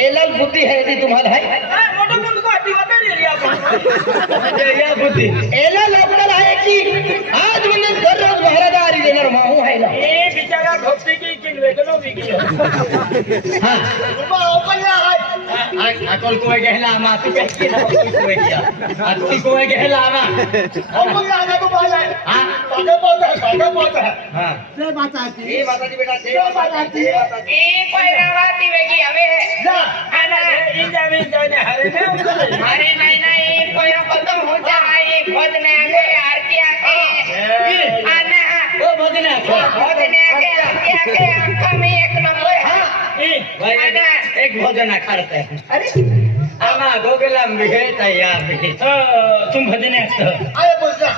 एलाल बुद्धी है ती तुम्हाला है मोठं मोठं गाठी वाटायली आपण या बुद्धी एलाल आपल्याला आहे की आज म्हणजे दररोज महाराज आरी देणार माहू आहे ना ए बिचारा भक्ती की किनवे गलो बिगियो हां अकोल कोय घ्यायला आमा तू काय केला कोय घ्या अति कोय घ्यायला आमा आपण आला तो बाला हां पागा पागा हां जय माताजी ए माताजी बेटा जय माताजी ए पैरावा ती वेगी आवे जा आना इंजावी जाने हरे ने अरे नहीं नहीं कोई खत्म हो जाए एक भजन आगे आरती आगे आना ओ भजन भजन आगे आरती आगे आपका में एक नंबर है भाई एक भोजन करते हैं अरे आमा गोगला मिळता या तुम भजन असतं अरे बोल जा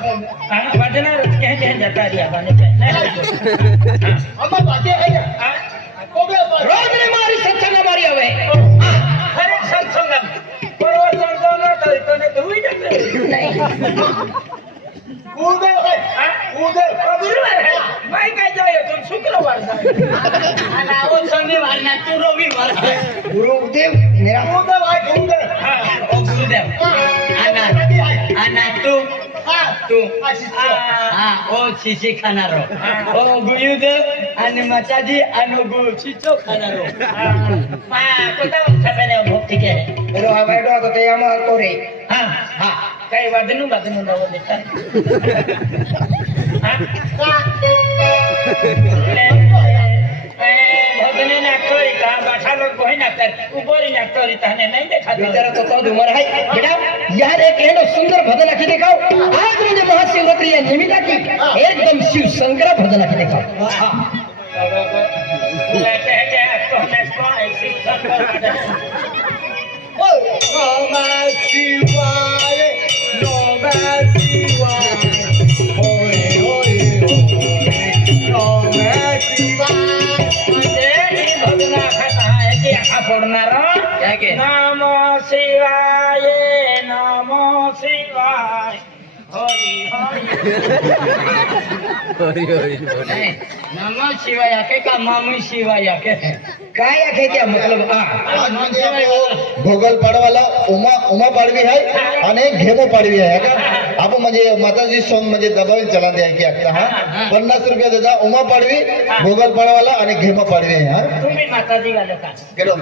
हां भजन कहे जाता रिया गाने अम्मा बाते है रोज ने मारी सत्संग मारी हवे अरे सत्संग बरोबर संगम तने धुई जाते उदय है उदय गुरुवार है मैं काय जायो तुम शुक्रवार जायो आला वो शनिवार ना तू रविवार गुरुदेव मेरा उदय है उदय हां ओ गुरुदेव आना तू तू हा ओ शिशी खाणारो ओ गुरुदेव आणि माताजी आणि गु शिचो खाणारो मा कोणता सगळ्या भक्ती के रो हा बैठो तो ते आमा कोरे हां हां काही वादनू नाव देता भजने नाचतोय का बाठा लोक कोही नाचतात उबोरी नाचतोय ताने नाही देखा बिचारा तो धुमर है बेटा यार एक एनो सुंदर भजन आखी देखाओ आज म्हणजे महाशिवरात्री या निमित्ताची एकदम शिव शंकर भजन आखी देखाओ नमः शिवाय नमः शिवाय होय होय नमः शिवाय भजना खाता है की आखा फोडणार याके नमो शिवाय नमो शिवाय हरी हरी नमः शिवाय आखे का मामी शिवाय आखे काय आखे क्या मतलब भोगल पाडवाला उमा पाडवी आहे आणि घेमो पाडवी आहे का आपण म्हणजे माताजी सॉन्ग म्हणजे दबावी चला द्या की आता हा 50 रुपया देता उमा पाडवी भोगल पाडवाला आणि घेमो पाडवी आहे हा तुम्ही माताजी वाला का गेलो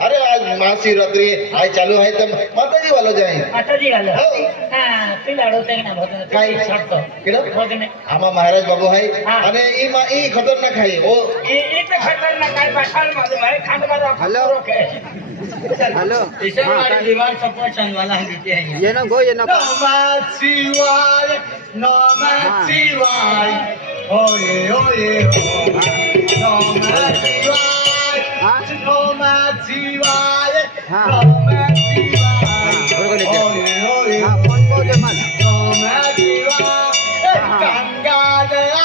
अरे आज महाशिवरात्री आज चालू आहे तर माताजी वाला जाईल माताजी वाला हां ती लाडवते ना भजन काय सांगतो गेलो भजने आम्हा महाराज बाबू आहे आणि ई खतरनाक आहे ओ एक खतरनाक काय पाठाल मालूम है खांडवाला हेलो हेलो ईश्वर वाली दीवार सपोर्ट वाला हम देते हैं ये ना गो ये ना नमः शिवाय नमः शिवाय होय होय नमः शिवाय नमः शिवाय नमः शिवाय होय होय नमः शिवाय गंगा दया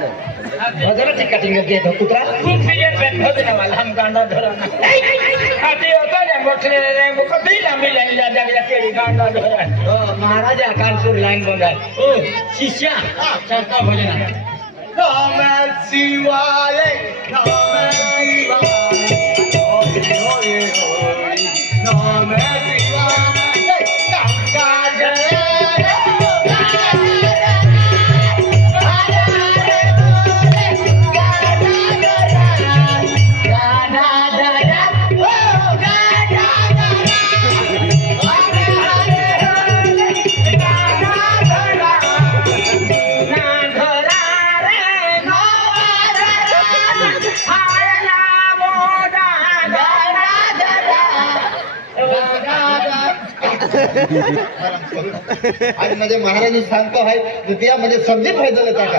भजनाची कटिंग घेतो कुत्रा खूप सिरियस भजन वाला हम गांडा धराना आते होता ने मोठले वो कभी लांबी लाईन जा जा केडी गांडा धरा महाराज कानपूर लाईन बोला ओ शिष्या चलता भजन नमः शिवाय नमः शिवाय होय होय होय नमः शिवाय गंगा जय आज म्हणजे महाराज सांगतो आहे द्वितीय म्हणजे समजी फायदा लेता का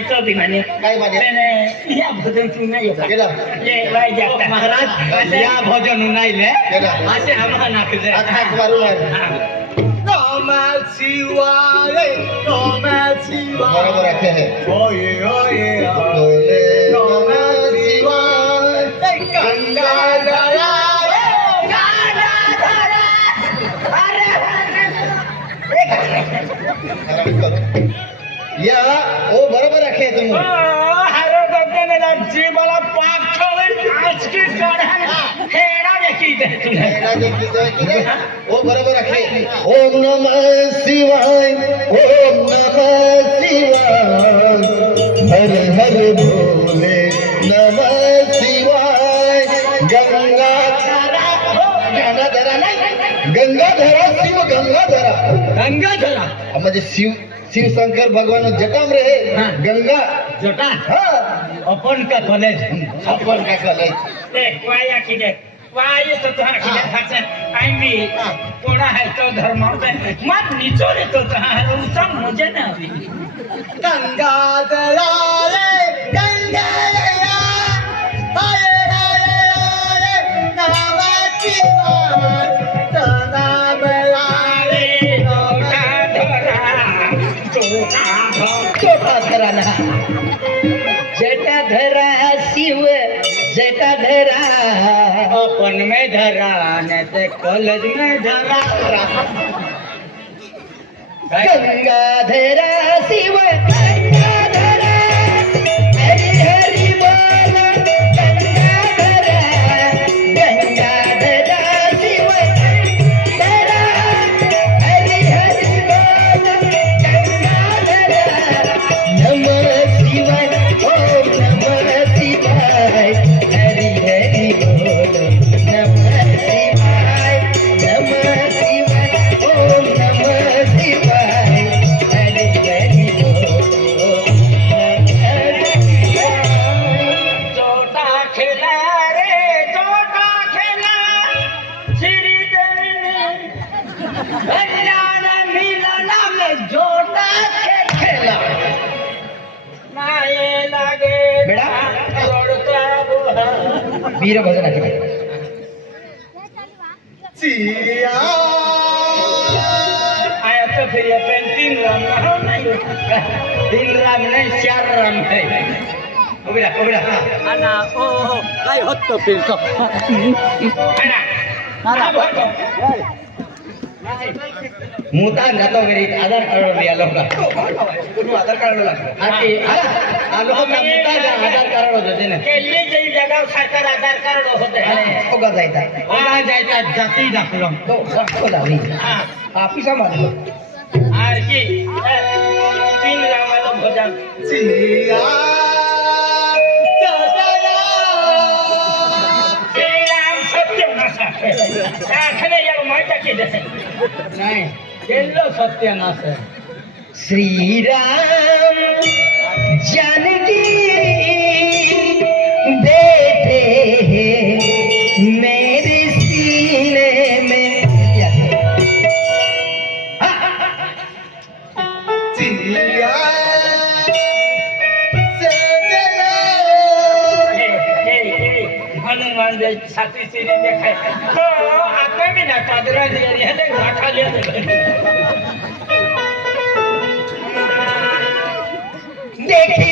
काय माने या भजन तू नाही गेला महाराज या भजन नाही असे आम्हाला नाकले आता मारून आहे नमः शिवाय नमः शिवाय रखे हैं ओए ओए बोले नमः शिवाय गंगाधरा या वो बरोबर रखे तुम हरो गगन लज्जी वाला पाक छोड़ आज की गढ़न हेड़ा देखी दे तूने वो बरोबर रखे ओम नमः शिवाय ओम नमः शिवाय हर हर भोले नमः शिवाय गंगाधरा गंगाधरा नहीं गंगाधरा शिव गंगाधरा गंगाधरा म्हणजे शिव शिव शंकर भगवान जटाम रहे हाँ। गंगा जटा हाँ अपन का कॉलेज अपन का कॉलेज देख वाया की देख वाया तो तुहार की देख हसे आई मी कोड़ा है तो धर्म मत निचोड़े तो कहां है उत्तम मुझे ना अभी गंगाधरा रे गंगाधरा हरे हरे हरे नमः शिवाय गंगाधरा रे चोटा धरा जटाधरा शिव जटाधरा अपन में धरा न ते कॉलेज में धरा गंगाधरा शिव गंगाधरा हरि हरि बोल गंगाधरा गंगाधरा शिव गंगाधरा हरि हरि बोल गंगाधरा नमः शिवाय ओम नमः शिवाय हरि हरि बोल नमः शिवाय ओम नमः शिवाय हरि हरि बोल नमः शिवाय चोटा खेला रे चोटा खेला श्री देवी कल्याण मिलन में जोड़ा खेला माये लागे बेटा। रोड़ता बोहा वीर भजन आहे आया तो फिर ये पेंटिंग राम हो नहीं तीन राम नहीं चार राम है उबरा आना ओ काय होतो फिर तो है ना नारा मुता जातो घरी आधार कार्ड लिया लोक आधार कार्ड लागतो आलो का मुता आधार कार्ड होते ना केली जई जगाव साखर आधार कार्ड होते ओगा जायचा जाती दाखलो तो लावली हां ऑफिसा मध्ये आर की तीन रामाला भजन श्री राम सत्य नसा आखने यार माहिती की देते नाही गेलो सत्यानाश श्रीराम जानकी बेटे मेरे सीने में हनुमान जी छाती सीरी देखाय तो आता भी ना कादरा दिया है देख गाठा लिया देखी